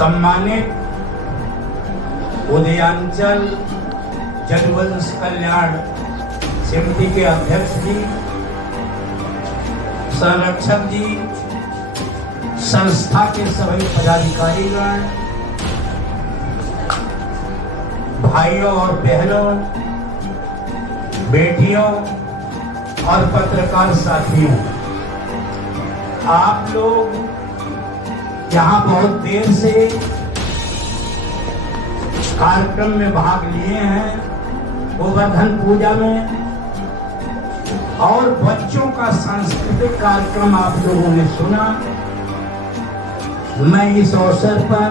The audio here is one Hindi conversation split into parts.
सम्मानित उदयांचल यदुवंश कल्याण समिति के अध्यक्ष जी, संरक्षक जी, संस्था के सभी पदाधिकारीगण, भाइयों और बहनों, बेटियों और पत्रकार साथियों, आप लोग यहाँ बहुत देर से कार्यक्रम में भाग लिए हैं, गोवर्धन पूजा में, और बच्चों का सांस्कृतिक कार्यक्रम आप लोगों ने सुना। मैं इस अवसर पर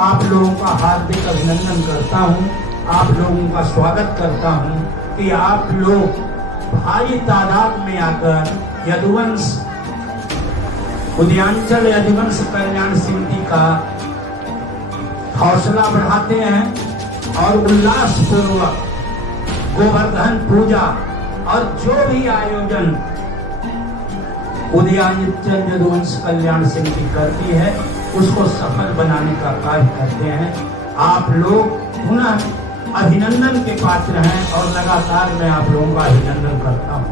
आप लोगों का हार्दिक अभिनंदन करता हूं, आप लोगों का स्वागत करता हूं कि आप लोग भारी तादाद में आकर यदुवंश उदयांचल यदुवंश कल्याण समिति का हौसला बढ़ाते हैं और उल्लासपूर्वक गोवर्धन पूजा और जो भी आयोजन उदयांचल यदुवंश कल्याण समिति करती है उसको सफल बनाने का कार्य करते हैं। आप लोग पुनः अभिनंदन के पात्र हैं और लगातार मैं आप लोगों का अभिनंदन करता हूं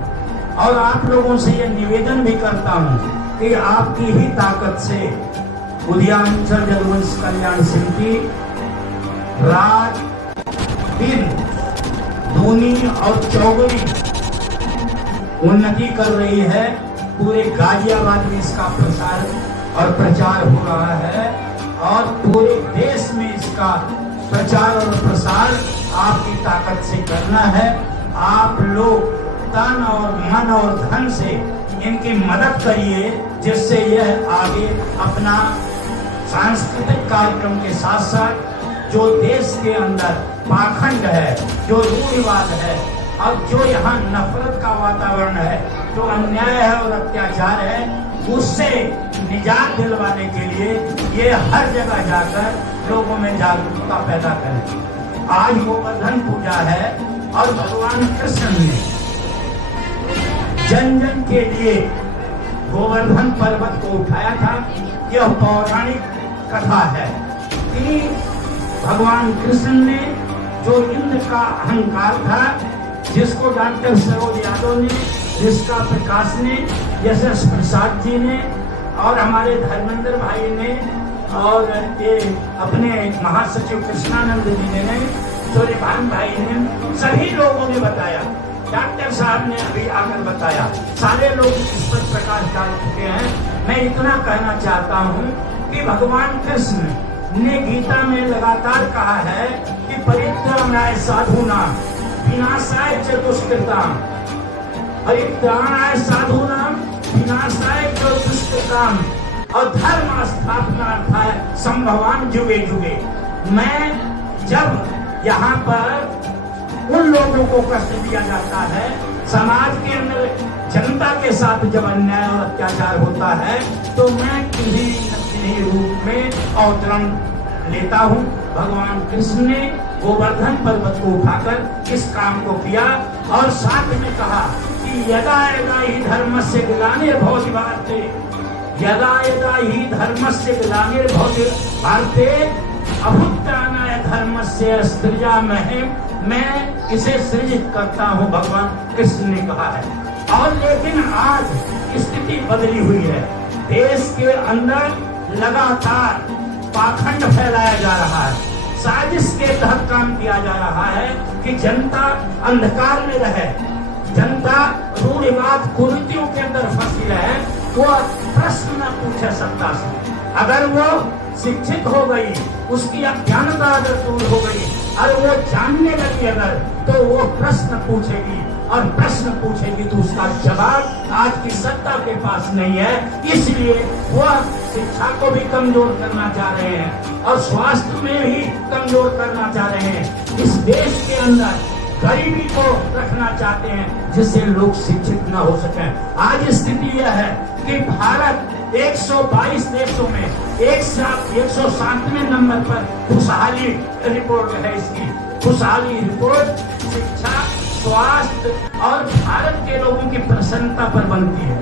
और आप लोगों से यह निवेदन भी करता हूं कि आपकी ही ताकत से उदयांचल यदुवंश कल्याण समिति रात दिन दूनी और चौगुनी उन्नति कर रही है। पूरे गाजियाबाद में इसका प्रसार और प्रचार हो रहा है और पूरे देश में इसका प्रचार और प्रसार आपकी ताकत से करना है। आप लोग तन और मन और धन से इनकी मदद करिए जिससे यह आगे अपना सांस्कृतिक कार्यक्रम के साथ साथ जो देश के अंदर पाखंड है, जो रूढ़िवाद है और जो यहाँ नफरत का वातावरण है, जो अन्याय है और अत्याचार है, उससे निजात दिलवाने के लिए ये हर जगह जाकर लोगों में जागरूकता पैदा करें। आज गोवर्धन पूजा है और भगवान कृष्ण ने जन जन के लिए गोवर्धन पर्वत को उठाया था। यह पौराणिक कथा है कि भगवान कृष्ण ने जो इंद्र का अहंकार था, जिसको डॉक्टर सरोज यादव ने, जिसका प्रकाश ने, यशस प्रसाद जी ने और हमारे धर्मेंद्र भाई ने और ये अपने महासचिव कृष्णानंद जी ने, सूर्यभान भाई ने, सभी लोगों ने बताया। डॉक्टर साहब ने अभी आकर बताया, सारे लोग इस पर प्रकाश डाल चुके हैं। मैं इतना कहना चाहता हूँ कि भगवान कृष्ण ने गीता में लगातार कहा है कि परित्राणाय साधूनां विनाशाय च दुष्कृताम्, परित्राणाय साधूनां विनाशाय च दुष्कृताम् और धर्म स्थापनार्थाय संभवान जुगे जुगे। मैं जब यहाँ पर उन लोगों को कष्ट दिया जाता है, समाज के अंदर जनता के साथ जब अन्याय और अत्याचार होता है, तो मैं किसी न किसी रूप में अवतरण लेता हूँ। भगवान कृष्ण ने गोवर्धन पर्वत को उठाकर इस काम को किया और साथ में कहा कि यदा यदा ही धर्मस्य ग्लानिर्भवति भारते, यदा यदा ही धर्मस्य ग्लानिर्भवति भारते अभुत्थानाय धर्मस्य सृजामहे, मैं इसे सृजित करता हूँ, भगवान कृष्ण ने कहा है। और लेकिन आज स्थिति बदली हुई है। देश के अंदर लगातार पाखंड फैलाया जा रहा है, साजिश के तहत काम किया जा रहा है कि जनता अंधकार में रहे, जनता रूढ़िवाद कुरीतियों के अंदर फंसी रहे, वो प्रश्न न पूछे सत्ता से। अगर वो शिक्षित हो गई, उसकी अज्ञानता अगर दूर हो गई और वो जानने लगी अगर, तो वो प्रश्न पूछेगी और प्रश्न पूछेगी तो उसका जवाब आज की सत्ता के पास नहीं है। इसलिए वह शिक्षा को भी कमजोर करना चाह रहे हैं और स्वास्थ्य में भी कमजोर करना चाह रहे हैं। इस देश के अंदर गरीबी को रखना चाहते हैं जिससे लोग शिक्षित न हो सके। आज स्थिति यह है कि भारत 122 देशों में 107वें नंबर पर खुशहाली रिपोर्ट है। इसकी खुशहाली रिपोर्ट शिक्षा, स्वास्थ्य और भारत के लोगों की प्रसन्नता पर बनती है।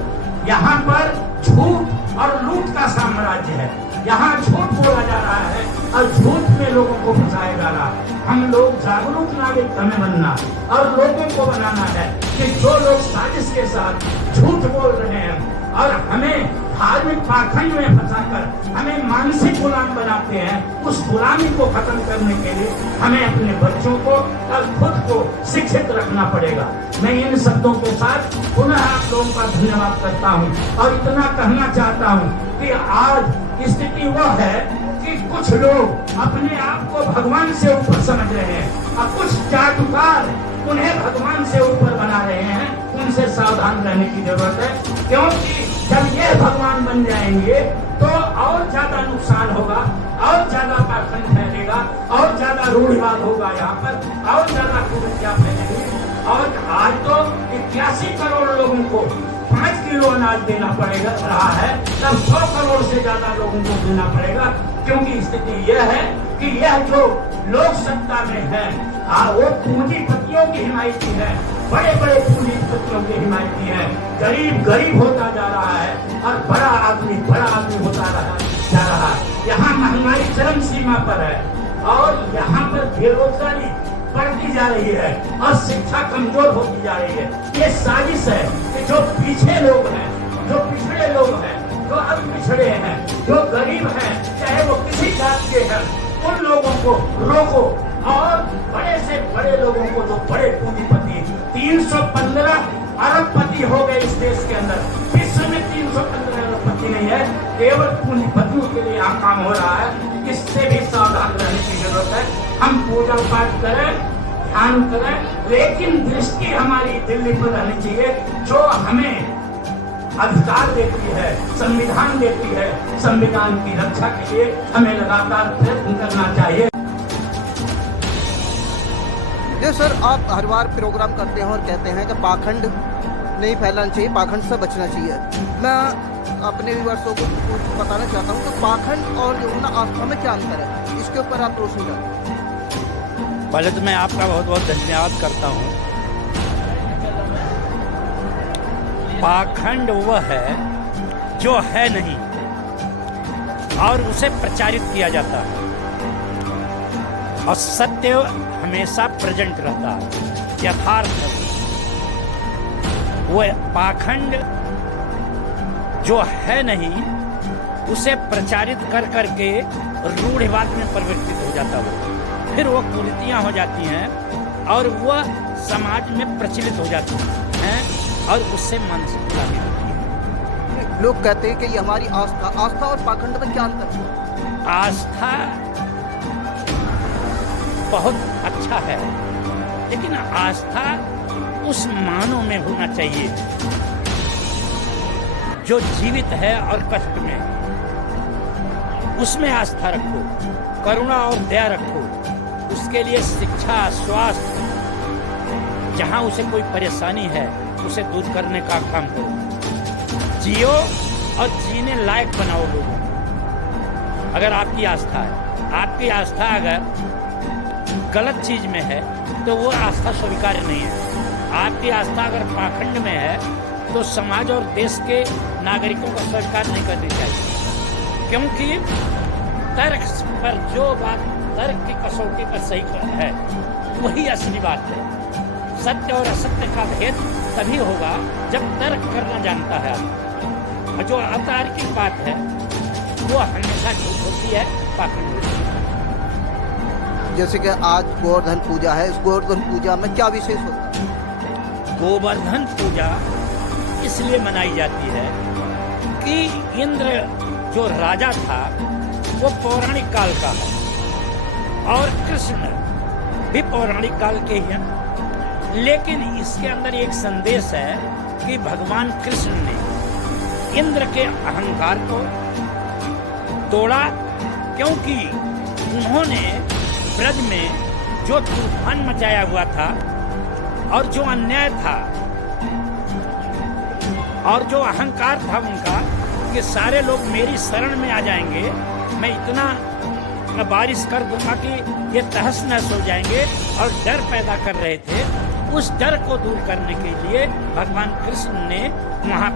यहाँ पर झूठ और लूट का साम्राज्य है। यहाँ झूठ बोला जा रहा है और झूठ में लोगों को फंसाया जा रहा है। हम लोग जागरूक नागरिक हमें बनना और लोगों को बनाना है कि जो लोग साजिश के साथ झूठ बोल रहे हैं और हमें धार्मिक पाखंड में फंसाकर हमें मानसिक गुलाम बनाते हैं, उस गुलामी को खत्म करने के लिए हमें अपने बच्चों को और खुद को शिक्षित रखना पड़ेगा। मैं इन शब्दों के साथ पुनः आप लोगों का धन्यवाद करता हूं और इतना कहना चाहता हूं कि आज स्थिति वह है कि कुछ लोग अपने आप को भगवान से ऊपर समझ रहे हैं और कुछ चाटुकार उन्हें भगवान से ऊपर बना रहे हैं। उनसे सावधान रहने की जरूरत है, क्योंकि जब ये भगवान बन जाएंगे तो और ज्यादा नुकसान होगा, और ज्यादा पाखंड फैलेगा, और ज्यादा रूढ़िवाद होगा, यहाँ पर और ज्यादा कुरीतियां फैलेंगी। और आज तो 81 करोड़ लोगों को 5 किलो अनाज देना पड़ेगा रहा है, तब 100 करोड़ से ज्यादा लोगों को देना पड़ेगा, क्योंकि स्थिति यह है कि यह जो लोक सत्ता में है वो पूंजीपतियों की हिमायती है, बड़े बड़े पूंजीपतियों की हिमायती है। गरीब गरीब होता जा रहा है और बड़ा आदमी होता जा रहा है। यहाँ महंगाई चरम सीमा पर है और यहाँ पर बेरोजगारी बढ़ती जा रही है और शिक्षा कमजोर होती जा रही है। ये साजिश है कि जो पीछे लोग हैं, जो पिछड़े लोग हैं, जो अब पिछड़े हैं, जो गरीब हैं, चाहे वो किसी जात के हैं, उन लोगों को रोको और बड़े से बड़े लोगों को, जो बड़े पूंजीपति 315 अरबपति हो गए इस देश के अंदर, विश्व में 315 अरबपति नहीं है, केवल पूंजीपतियों के लिए यहाँ काम हो रहा है। इससे भी सावधान रहने की जरूरत है। हम पूजा पाठ करें, ध्यान करें, लेकिन दृष्टि हमारी दिल्ली पर रहनी चाहिए, जो हमें अधिकार देती है, संविधान देती है। संविधान की रक्षा के लिए हमें लगातार प्रयत्न करना चाहिए। ये सर, आप हर बार प्रोग्राम करते हैं और कहते हैं कि पाखंड नहीं फैलाना चाहिए, पाखंड से बचना चाहिए। मैं अपने व्यूअर्सों को बताना चाहता हूँ कि पाखंड और जो है ना आस्था में क्या अंतर है, इसके ऊपर आप रोशनी डालें। पहले तो मैं आपका बहुत बहुत धन्यवाद करता हूँ। पाखंड वह है जो है नहीं और उसे प्रचारित किया जाता है, और सत्य हमेशा प्रेजेंट रहता है, यथार्थ। वह पाखंड जो है नहीं उसे प्रचारित कर करके रूढ़िवाद में परिवर्तित हो जाता है, फिर वह कुरीतियां हो जाती हैं और वह समाज में प्रचलित हो जाती हैं और उससे मानसिकता भी होती है। लोग कहते हैं कि ये हमारी आस्था और पाखंड में क्या अंतर है? आस्था बहुत अच्छा है, लेकिन आस्था उस मानव में होना चाहिए जो जीवित है और कष्ट में है। उसमें आस्था रखो, करुणा और दया रखो, उसके लिए शिक्षा, स्वास्थ्य, जहां उसे कोई परेशानी है उसे दूर करने का काम करो। जियो और जीने लायक बनाओ लोगों को। अगर आपकी आस्था है, आपकी आस्था अगर गलत चीज में है तो वो आस्था स्वीकार्य नहीं है। आपकी आस्था अगर पाखंड में है तो समाज और देश के नागरिकों को स्वीकार नहीं करनी चाहिए, क्योंकि तर्क पर जो बात तर्क की कसौटी पर सही है वही असली बात है। सत्य और असत्य का भेद तभी होगा जब तर्क करना जानता है आदमी, और जो अतार्किक बात है वो हमेशा झूठ होती है, पाखंड होती है। जैसे कि आज गोवर्धन पूजा है, इस गोवर्धन पूजा में क्या विशेष होता है? गोवर्धन पूजा इसलिए मनाई जाती है कि इंद्र जो राजा था वो पौराणिक काल का है और कृष्ण भी पौराणिक काल के ही हैं, लेकिन इसके अंदर एक संदेश है कि भगवान कृष्ण ने इंद्र के अहंकार को तोड़ा, क्योंकि उन्होंने ब्रज में जो तूफान मचाया हुआ था और जो अन्याय था और जो अहंकार था उनका कि सारे लोग मेरी शरण में आ जाएंगे, मैं इतना बारिश कर दूंगा कि ये तहस नहस हो जाएंगे, और डर पैदा कर रहे थे। उस डर को दूर करने के लिए भगवान कृष्ण ने वहां